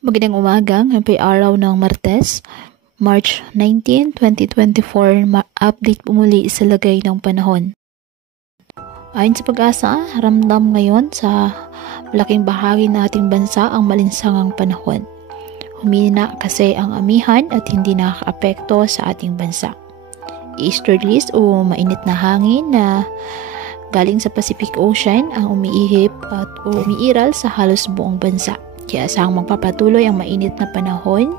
Magandang umaga, ngayon po ay araw ng Martes, March 19, 2024, update po muli sa lagay ng panahon. Ayon sa Pag-asa, ramdam ngayon sa malaking bahagi ng ating bansa ang malinsangang panahon. Humina kasi ang amihan at hindi nakaka-apekto sa ating bansa. Easterlies o mainit na hangin na galing sa Pacific Ocean ang umiihip at umiiral sa halos buong bansa. Kaya asahang magpapatuloy ang mainit na panahon,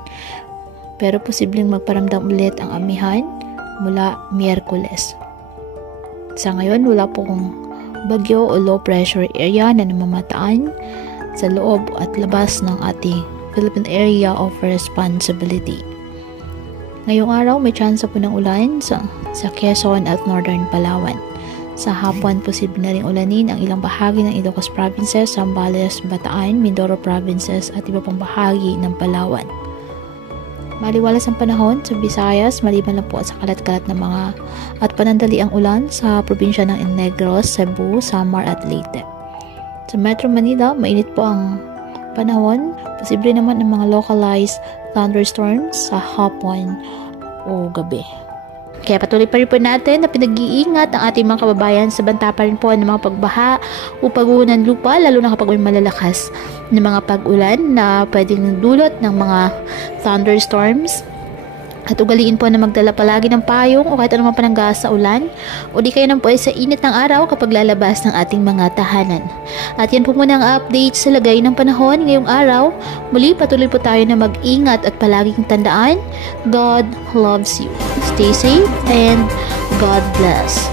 pero posibleng magparamdam ulit ang amihan mula Miyerkules. Sa ngayon, wala pong bagyo o low pressure area na namamataan sa loob at labas ng ating Philippine Area of Responsibility. Ngayong araw, may tsansa po ng ulan sa Quezon at Northern Palawan. Sa hapon, posible na rin ulanin ang ilang bahagi ng Ilocos Provinces, Zambales, Bataan, Mindoro Provinces at iba pang bahagi ng Palawan. Maliwalas ang panahon sa Visayas, maliban lang po sa kalat-kalat na mga at panandali ang ulan sa probinsya ng Negros, Cebu, Samar at Leyte. Sa Metro Manila, mainit po ang panahon. Posible naman ang mga localized thunderstorms sa hapon o gabi. Kaya patuloy pa rin po natin na pinag-iingat ang ating mga kababayan sa banta pa rin po ng mga pagbaha o pagguho ng lupa, lalo na kapag may malalakas na mga pag-ulan na pwedeng dulot ng mga thunderstorms. At ugaliin po na magdala palagi ng payong o kahit anumang pananggas sa ulan o di kayo nang po ay sa init ng araw kapag lalabas ng ating mga tahanan. At yan po muna ang update sa lagay ng panahon ngayong araw. Muli patuloy po tayo na mag-ingat at palaging tandaan, God loves you. Stay safe and God bless.